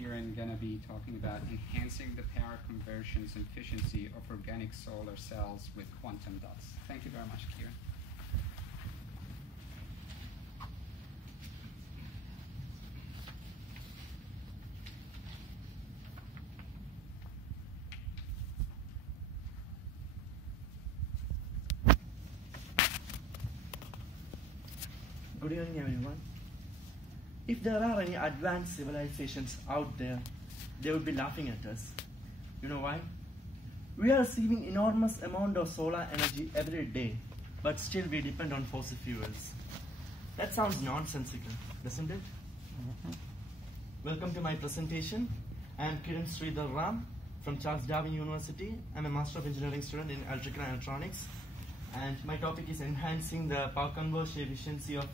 Kiran going to be talking about enhancing the power conversions and efficiency of organic solar cells with quantum dots. Thank you very much, Kiran. Good evening, everyone. If there are any advanced civilizations out there, they would be laughing at us. You know why? We are receiving enormous amount of solar energy every day, but still we depend on fossil fuels. That sounds nonsensical, doesn't it? Welcome to my presentation. I am Kiran Sreedhar from Charles Darwin University. I'm a Master of Engineering student in Electrical and Electronics. And my topic is enhancing the power conversion efficiency of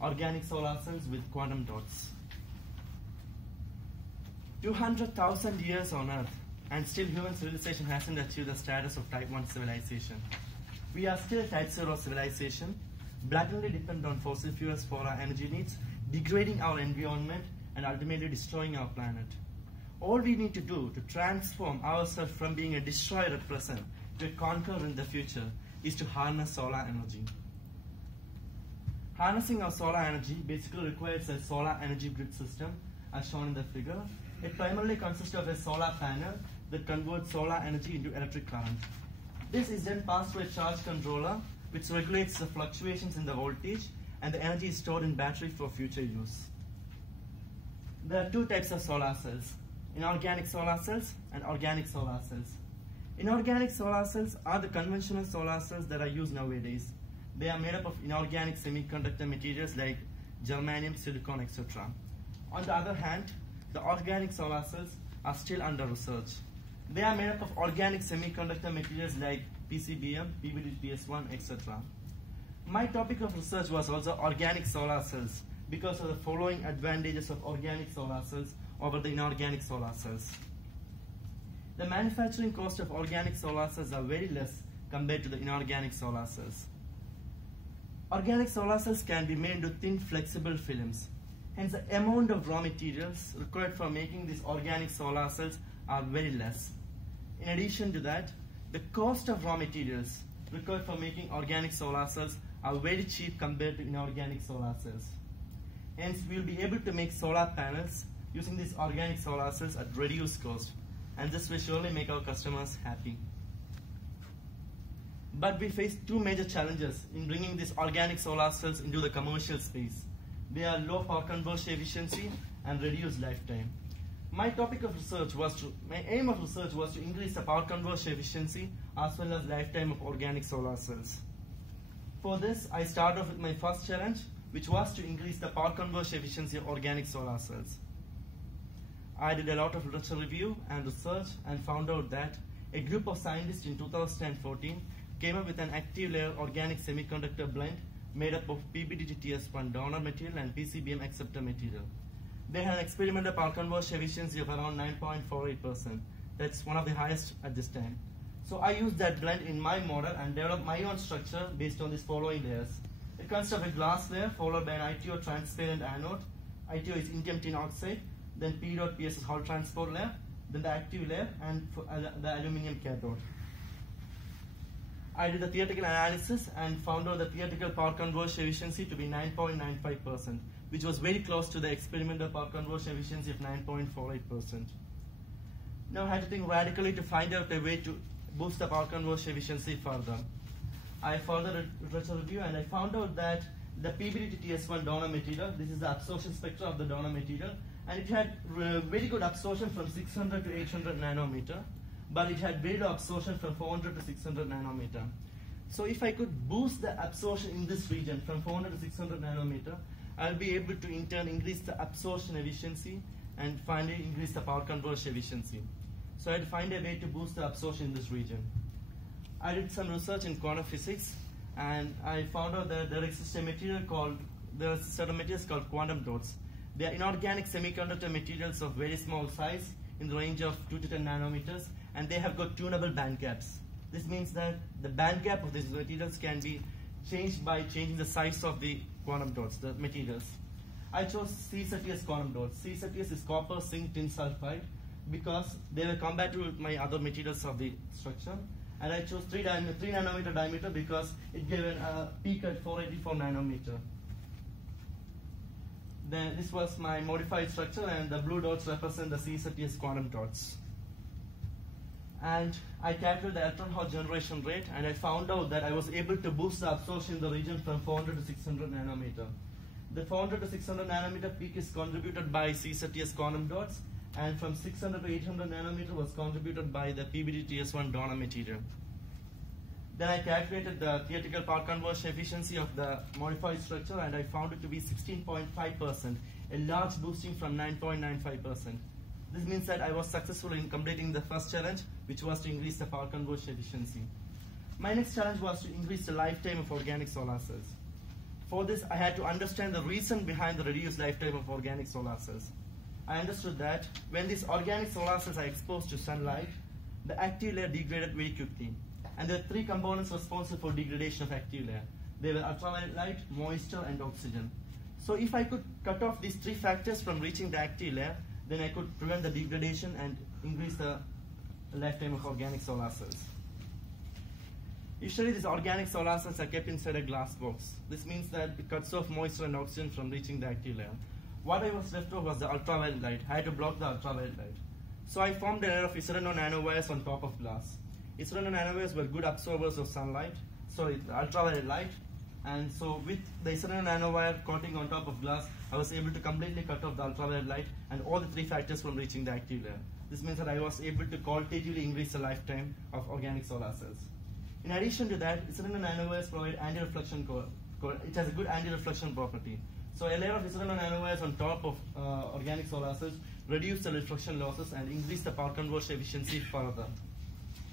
organic solar cells with quantum dots. 200,000 years on Earth, and still human civilization hasn't achieved the status of Type 1 civilization. We are still Type 0 civilization, blatantly dependent on fossil fuels for our energy needs, degrading our environment, and ultimately destroying our planet. All we need to do to transform ourselves from being a destroyer at present to a conqueror in the future is to harness solar energy. Harnessing our solar energy basically requires a solar energy grid system, as shown in the figure. It primarily consists of a solar panel that converts solar energy into electric current. This is then passed through a charge controller, which regulates the fluctuations in the voltage, and the energy is stored in battery for future use. There are two types of solar cells: inorganic solar cells and organic solar cells. Inorganic solar cells are the conventional solar cells that are used nowadays. They are made up of inorganic semiconductor materials like germanium, silicon, etc. On the other hand, the organic solar cells are still under research. They are made up of organic semiconductor materials like PCBM, PBDTS1, etc. My topic of research was also organic solar cells because of the following advantages of organic solar cells over the inorganic solar cells. The manufacturing cost of organic solar cells are very less compared to the inorganic solar cells. Organic solar cells can be made into thin, flexible films. Hence, the amount of raw materials required for making these organic solar cells are very less. In addition to that, the cost of raw materials required for making organic solar cells are very cheap compared to inorganic solar cells. Hence, we will be able to make solar panels using these organic solar cells at reduced cost, and this will surely make our customers happy. But we face two major challenges in bringing these organic solar cells into the commercial space. They are low power conversion efficiency and reduced lifetime. My aim of research was to increase the power conversion efficiency as well as lifetime of organic solar cells. For this, I started off with my first challenge, which was to increase the power conversion efficiency of organic solar cells. I did a lot of literature review and research and found out that a group of scientists in 2014 came up with an active layer organic semiconductor blend made up of PBDTS1 donor material and PCBM acceptor material. They had an experimental power conversion efficiency of around 9.48%. That's one of the highest at this time. So I used that blend in my model and developed my own structure based on these following layers. It consists of a glass layer followed by an ITO transparent anode. ITO is indium tin oxide. Then P.PS is Hall transport layer. Then the active layer and the aluminum cathode. I did the theoretical analysis and found out the theoretical power conversion efficiency to be 9.95%, which was very close to the experimental power conversion efficiency of 9.48%. Now I had to think radically to find out a way to boost the power conversion efficiency further. I further did literature review and I found out that the PBDTS1 donor material, this is the absorption spectra of the donor material, and it had very good absorption from 600 to 800 nanometer. But it had very low absorption from 400 to 600 nanometer. So if I could boost the absorption in this region from 400 to 600 nanometer, I'll be able to in turn increase the absorption efficiency and finally increase the power conversion efficiency. So I had to find a way to boost the absorption in this region. I did some research in quantum physics and I found out that there exists a set of materials called quantum dots. They are inorganic semiconductor materials of very small size in the range of 2 to 10 nanometers, and they have got tunable band gaps. This means that the band gap of these materials can be changed by changing the size of the quantum dots, the materials. I chose CZTS quantum dots. CZTS is copper-zinc-tin-sulphide because they were compatible with my other materials of the structure. And I chose 3 nanometer diameter because it gave a peak at 484 nanometer. Then this was my modified structure, and the blue dots represent the CZTS quantum dots. And I calculated the electron hole generation rate, and I found out that I was able to boost the absorption in the region from 400 to 600 nanometer. The 400 to 600 nanometer peak is contributed by CZTS quantum dots, and from 600 to 800 nanometer was contributed by the PBDTS1 donor material. Then I calculated the theoretical power conversion efficiency of the modified structure, and I found it to be 16.5%, a large boosting from 9.95%. This means that I was successful in completing the first challenge, which was to increase the power conversion efficiency. My next challenge was to increase the lifetime of organic solar cells. For this, I had to understand the reason behind the reduced lifetime of organic solar cells. I understood that when these organic solar cells are exposed to sunlight, the active layer degraded very quickly. And there are 3 components responsible for degradation of active layer. They were ultraviolet light, moisture, and oxygen. So if I could cut off these 3 factors from reaching the active layer, then I could prevent the degradation and increase the lifetime of organic solar cells. Usually these organic solar cells are kept inside a glass box. This means that it cuts off moisture and oxygen from reaching the active layer. What I was left with was the ultraviolet light. I had to block the ultraviolet light. So I formed a layer of ZnO-nanowires on top of glass. ZnO-nanowires were good absorbers of sunlight, sorry, the ultraviolet light. And so with the ZnO-nanowire coating on top of glass, I was able to completely cut off the ultraviolet light and all the 3 factors from reaching the active layer. This means that I was able to qualitatively increase the lifetime of organic solar cells. In addition to that, ZnO-nanowires provide anti-reflection it has a good anti-reflection property. So a layer of ZnO-nanowires on top of organic solar cells reduce the reflection losses and increase the power conversion efficiency further.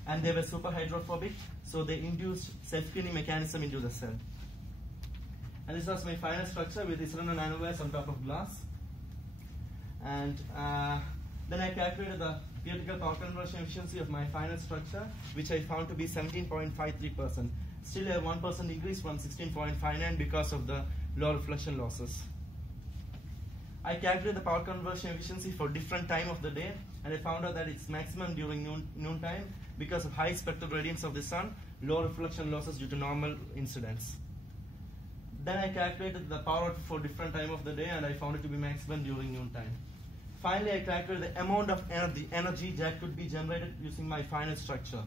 And they were super hydrophobic, so they induced self-cleaning mechanism into the cell. And this was my final structure with ZnO-nanowires on top of glass. And then I calculated the theoretical power conversion efficiency of my final structure, which I found to be 17.53%. Still a 1% increase from 16.59 because of the low reflection losses. I calculated the power conversion efficiency for different time of the day, and I found out that it's maximum during noon time because of high spectral radiance of the sun, low reflection losses due to normal incidence. Then I calculated the power output for different time of the day, and I found it to be maximum during noon time. Finally, I calculated the amount of energy that could be generated using my final structure,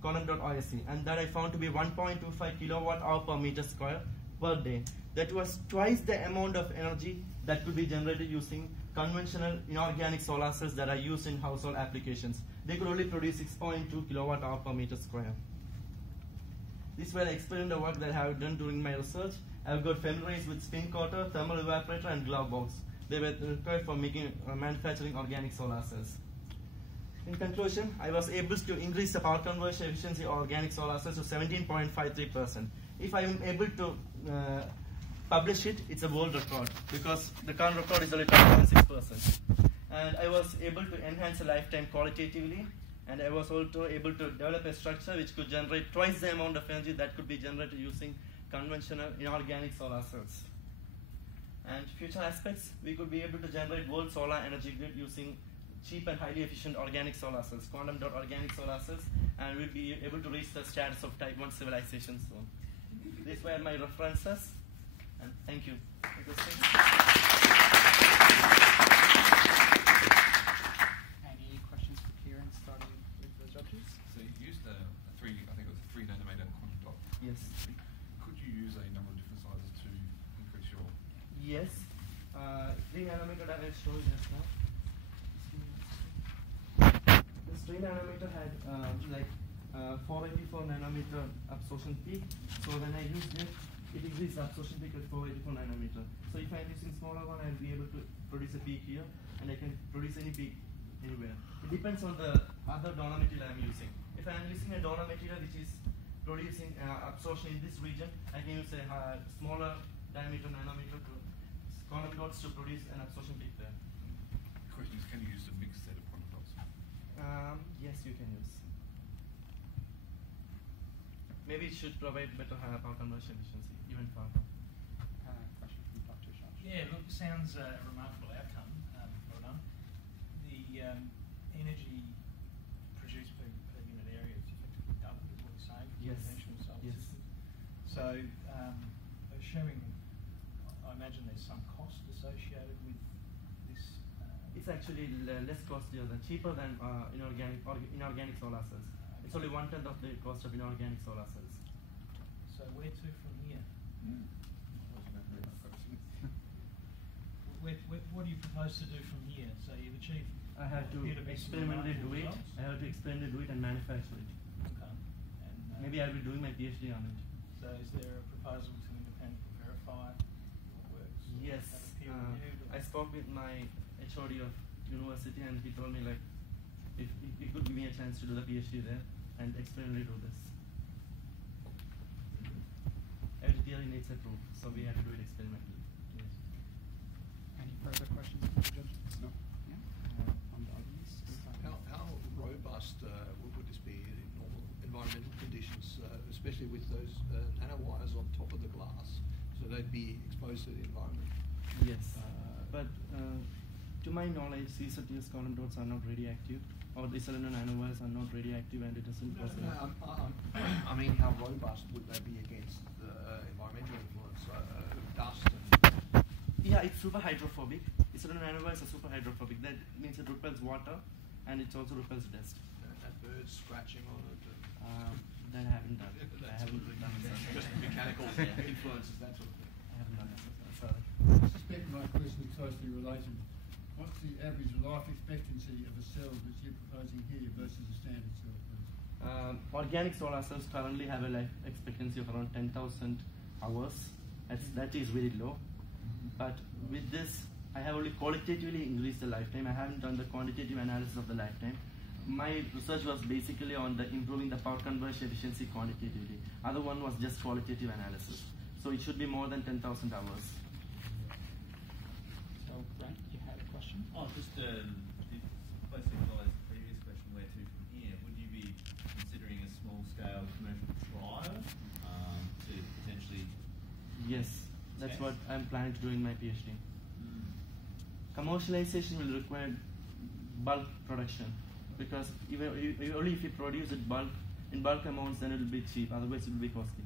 quantum.isc, and that I found to be 1.25 kilowatt hour per meter square per day. That was twice the amount of energy that could be generated using conventional inorganic solar cells that are used in household applications. They could only produce 6.2 kilowatt hour per meter square. This was experimental work that I have done during my research. I have got familiarized with spin coater, thermal evaporator, and glove box. They were required for manufacturing organic solar cells. In conclusion, I was able to increase the power conversion efficiency of organic solar cells to 17.53%. If I am able to publish it, it's a world record because the current record is only 12.6%. And I was able to enhance the lifetime qualitatively, and I was also able to develop a structure which could generate twice the amount of energy that could be generated using conventional inorganic solar cells. And future aspects, we could be able to generate world solar energy grid using cheap and highly efficient organic solar cells, quantum.organic solar cells, and we'll be able to reach the status of Type 1 civilization soon. These were my references, and thank you. Any questions for Kiran, starting with the judges? So you used I think it was a 3 nanometer quantum dot. Yes. Could you use a number of different sizes to increase your... Yes. 3 nanometer that I showed just now. This 3 nanometer had 484 nanometer absorption peak. So when I used it, it increased the absorption peak at 484 nanometer. So if I'm using smaller one, I'll be able to produce a peak here, and I can produce any peak anywhere. It depends on the other donor material I'm using. If I'm using a donor material which is producing absorption in this region, I can use a smaller diameter nanometer to quantum dots to produce an absorption peak there. The question is, can you use a mixed set of quantum dots? Yes, you can use. Maybe it should provide better power conversion efficiency, even further. Question from Dr. Josh. Yeah, look, sounds a remarkable outcome. Well done. The energy produced per unit area is effectively doubled, is what you're saying, for Yes. conventional solar Yes. systems. So, assuming, I imagine there's some cost associated with this. It's actually less costlier than cheaper than inorganic solar cells. It's only 1/10 of the cost of inorganic solar cells. So where to from here? What do you propose to do from here? So you've achieved. I have to experimentally do it. Results? I have to experimentally do it and manufacture it. Okay. And, Maybe I'll be doing my PhD on it. So is there a proposal to independently verify your works? or Yes. have a peer reviewed, or- I spoke with my HOD of university and he told me like if he could give me a chance to do the PhD there and experimentally do this. Every theory needs a proof, so we have to do it experimentally. Yes. Any further questions, Mr. Judge? No. Yeah. On the audience. How robust would this be in normal environmental conditions, especially with those nanowires on top of the glass, so they'd be exposed to the environment? Yes, but to my knowledge, CZTS column dots are not radioactive, or the nanowires are not radioactive, and it isn't possible. I mean, how robust would they be against environmental influence, dust? Yeah, it's super hydrophobic. Nanowires are super hydrophobic. That means it repels water, and it also repels dust. And birds scratching on it. That I haven't done. I haven't done it. Just mechanical influences, that sort of thing. I haven't done it. Sorry. I suspect my question is closely related. What's the average life expectancy of a cell that you're proposing here versus a standard cell, please? Organic solar cells currently have a life expectancy of around 10,000 hours. That is very low. But with this, I have only qualitatively increased the lifetime. I haven't done the quantitative analysis of the lifetime. My research was basically on the improving the power conversion efficiency quantitatively. Other one was just qualitative analysis. So it should be more than 10,000 hours. So, Brent, you had a question? Oh, just closely follows the previous question, where to from here? Would you be considering a small-scale commercial trial to potentially? Yes, that's Okay. what I'm planning to do in my PhD. Commercialization will require bulk production because only if you produce it in bulk amounts, then it will be cheap. Otherwise, it will be costly.